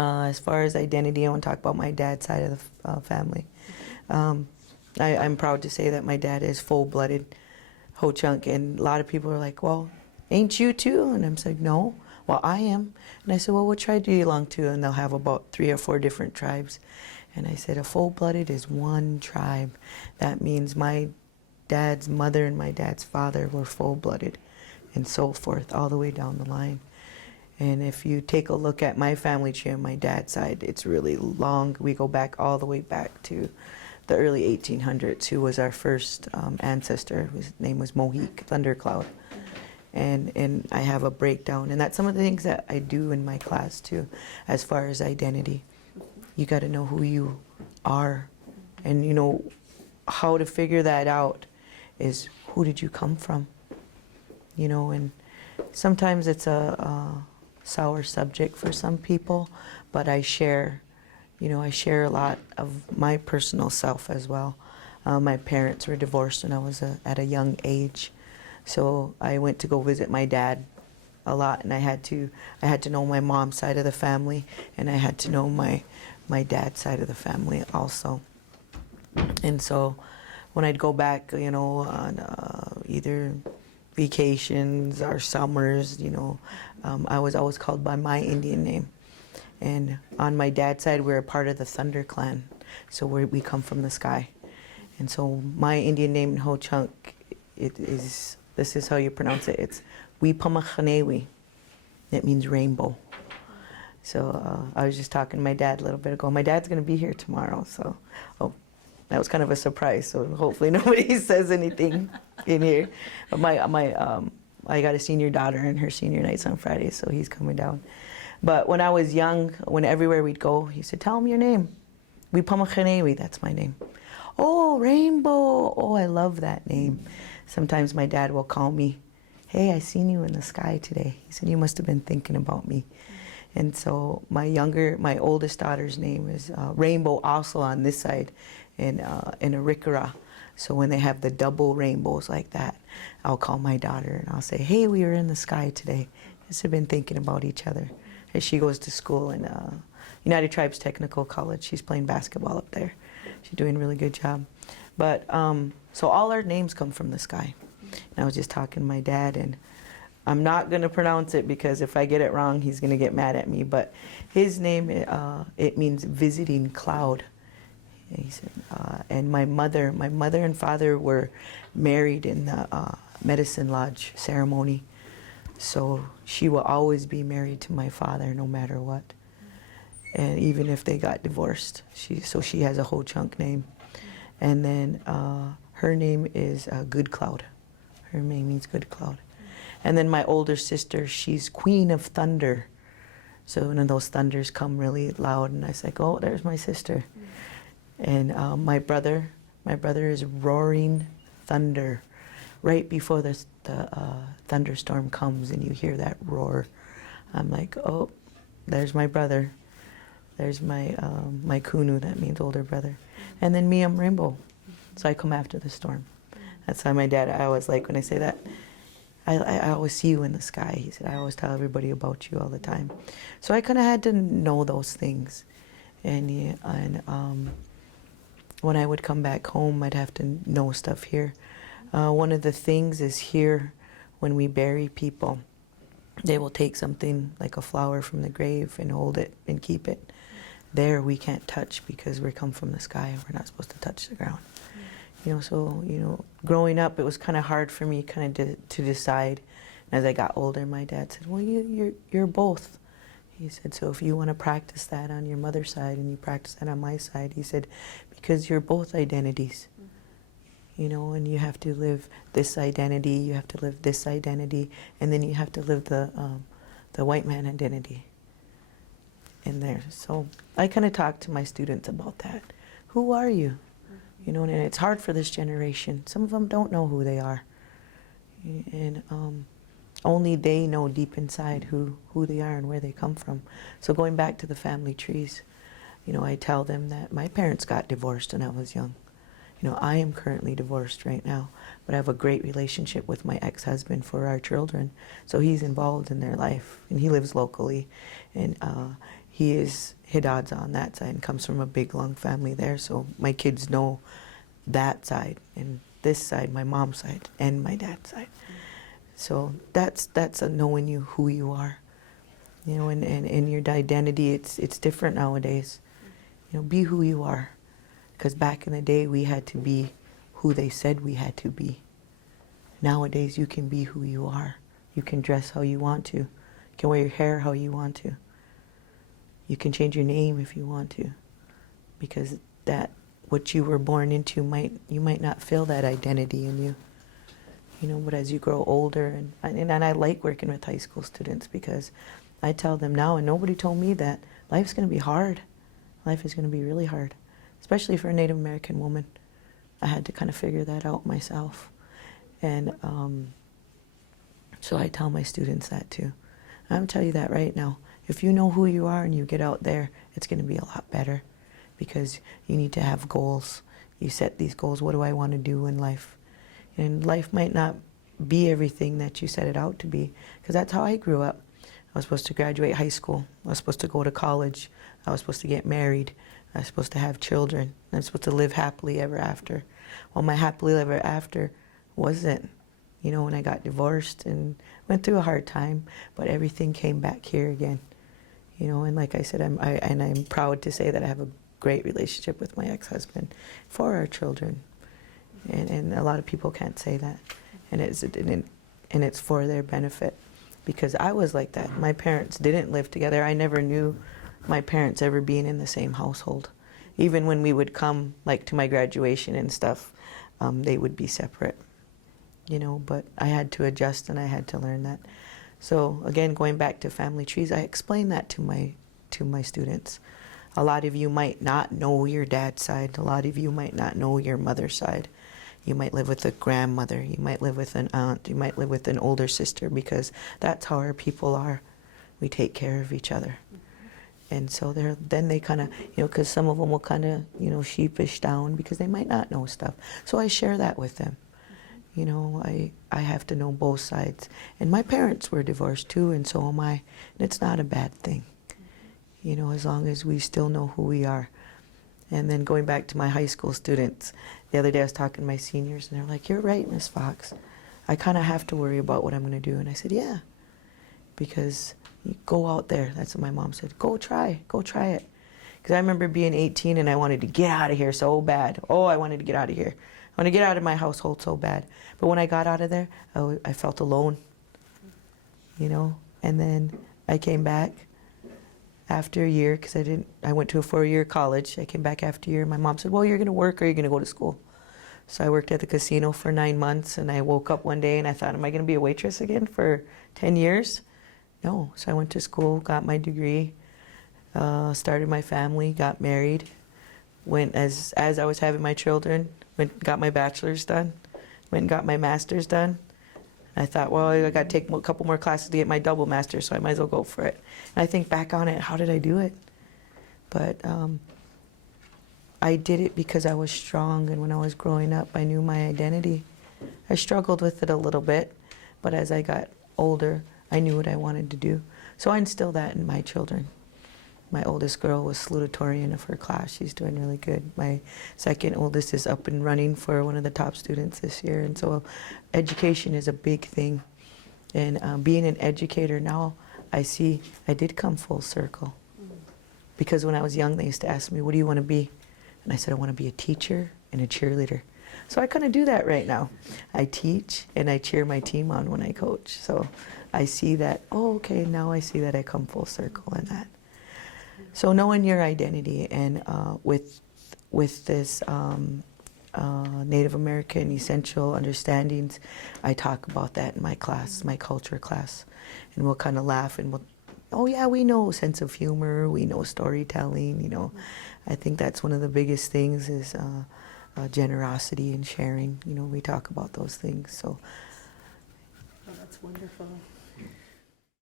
As far as identity, I want to talk about my dad's side of the family. I'm proud to say that my dad is full-blooded Ho-Chunk, and a lot of people are like, well, ain't you too? And I'm like, no, well, I am. And I said, well, what tribe do you belong to? And they'll have about 3 or 4 different tribes. And I said, a full-blooded is one tribe. That means my dad's mother and my dad's father were full-blooded, and so forth, all the way down the line. And if you take a look at my family tree on my dad's side, it's really long. We go back all the way back to the early 1800s, who was our first ancestor. His name was Mohik, Thundercloud. And I have a breakdown. And that's some of the things that I do in my class too, as far as identity. You got to know who you are. And you know, how to figure that out is, who did you come from? You know, and sometimes it's a sour subject for some people, but I share, you know, I share a lot of my personal self as well. My parents were divorced when I was at a young age, so I went to go visit my dad a lot, and I had to know my mom's side of the family, and I had to know my dad's side of the family also. And so when I'd go back, you know, on either vacations or summers, you know, I was always called by my Indian name. And on my dad's side, we're a part of the Thunder clan, so we come from the sky. And so my Indian name in Ho-Chunk, this is how you pronounce it. It's Wipamachanewi. It means rainbow. So I was just talking to my dad a little bit ago. My dad's going to be here tomorrow, so that was kind of a surprise. So hopefully nobody says anything in here. But I got a senior daughter, and her senior night's on Friday, so he's coming down. But when I was young, when everywhere we'd go, he said, "Tell him your name." Wipamachanewi, that's my name. Oh, Rainbow. Oh, I love that name. Sometimes my dad will call me, "Hey, I seen you in the sky today." He said, "You must have been thinking about me." And so my oldest daughter's name is Rainbow, also on this side, in Arikara. So when they have the double rainbows like that, I'll call my daughter and I'll say, "Hey, we were in the sky today." Just have been thinking about each other. And she goes to school in United Tribes Technical College. She's playing basketball up there. She's doing a really good job. But so all our names come from the sky. And I was just talking to my dad, and I'm not going to pronounce it because if I get it wrong, he's going to get mad at me. But his name, it means visiting cloud. And he said, and my mother and father were married in the medicine lodge ceremony. So she will always be married to my father no matter what. And even if they got divorced, she has a Ho-Chunk name. And then her name is Good Cloud. Her name means Good Cloud. And then my older sister, she's Queen of Thunder. So when those thunders come really loud, and I was like, "Oh, there's my sister." And my brother is Roaring Thunder. Right before the thunderstorm comes and you hear that roar, I'm like, "Oh, there's my brother. There's my Kunu," that means older brother. And then me, I'm Rainbow. So I come after the storm. That's why my dad, I always like when I say that, I always see you in the sky. He said, "I always tell everybody about you all the time." So I kind of had to know those things. And when I would come back home, I'd have to know stuff here. One of the things is here, when we bury people, they will take something like a flower from the grave and hold it and keep it. There we can't touch because we come from the sky. We're not supposed to touch the ground. You know, so, you know, growing up, it was kind of hard for me kind of to decide. And as I got older, my dad said, "Well, you're both." He said, "So if you want to practice that on your mother's side and you practice that on my side," he said, "because you're both identities. You know, and you have to live this identity, you have to live this identity, and then you have to live the white man identity in there." So I kind of talk to my students about that. Who are you? You know, and it's hard for this generation. Some of them don't know who they are. And only they know deep inside who they are and where they come from. So going back to the family trees, you know, I tell them that my parents got divorced when I was young. You know, I am currently divorced right now, but I have a great relationship with my ex-husband for our children. So he's involved in their life, and he lives locally. And he is Hidatsa on that side and comes from a big long family there. So my kids know that side, and this side, my mom's side and my dad's side. So that's a knowing you who you are, you know, and your identity. It's different nowadays. You know, be who you are, because back in the day we had to be who they said we had to be. Nowadays you can be who you are. You can dress how you want to. You can wear your hair how you want to. You can change your name if you want to, because that what you were born into you might not feel that identity in you. You know, but as you grow older, and I like working with high school students, because I tell them now, and nobody told me that, life's going to be hard. Life is going to be really hard, especially for a Native American woman. I had to kind of figure that out myself. And so I tell my students that too. I'm going to tell you that right now. If you know who you are and you get out there, it's going to be a lot better, because you need to have goals. You set these goals. What do I want to do in life? And life might not be everything that you set it out to be, because that's how I grew up. I was supposed to graduate high school. I was supposed to go to college. I was supposed to get married. I was supposed to have children. I was supposed to live happily ever after. Well, my happily ever after wasn't. You know, when I got divorced and went through a hard time, but everything came back here again. You know, and like I said, I'm proud to say that I have a great relationship with my ex-husband for our children. And a lot of people can't say that. And it's for their benefit, because I was like that. My parents didn't live together. I never knew my parents ever being in the same household. Even when we would come, like, to my graduation and stuff, they would be separate. You know, but I had to adjust and I had to learn that. So again, going back to family trees, I explain that to my students. A lot of you might not know your dad's side. A lot of you might not know your mother's side. You might live with a grandmother. You might live with an aunt. You might live with an older sister, because that's how our people are. We take care of each other. And so then they kind of, you know, because some of them will kind of, you know, sheepish down because they might not know stuff. So I share that with them. You know, I have to know both sides. And my parents were divorced too, and so am I. And it's not a bad thing, you know, as long as we still know who we are. And then going back to my high school students, the other day I was talking to my seniors, and they're like, "You're right, Miss Fox. I kind of have to worry about what I'm going to do." And I said, "Yeah, because you go out there." That's what my mom said. Go try it. Because I remember being 18 and I wanted to get out of here so bad. Oh, I wanted to get out of here. I want to get out of my household so bad. But when I got out of there, I felt alone, you know. And then I came back after a year, because I went to a 4-year college. I came back after a year. My mom said, "Well, you're going to work or you're going to go to school." So I worked at the casino for 9 months, and I woke up one day and I thought, am I going to be a waitress again for 10 years? No. So I went to school, got my degree, started my family, got married, went as I was having my children, went and got my bachelor's done, went and got my master's done. I thought, well, I got to take a couple more classes to get my double master's, so I might as well go for it. And I think back on it, how did I do it? But I did it because I was strong, and when I was growing up, I knew my identity. I struggled with it a little bit, but as I got older, I knew what I wanted to do. So I instilled that in my children. My oldest girl was salutatorian of her class. She's doing really good. My second oldest is up and running for one of the top students this year. And so education is a big thing. And being an educator now, I see I did come full circle. Because when I was young, they used to ask me, "What do you want to be?" And I said, "I want to be a teacher and a cheerleader." So I kind of do that right now. I teach and I cheer my team on when I coach. So I see that, oh, okay, now I see that I come full circle in that. So knowing your identity, and with this Native American essential understandings, I talk about that in my class, my culture class, and we'll kind of laugh and we'll, oh yeah, we know sense of humor, we know storytelling, you know. I think that's one of the biggest things is generosity and sharing. You know, we talk about those things. So oh, that's wonderful.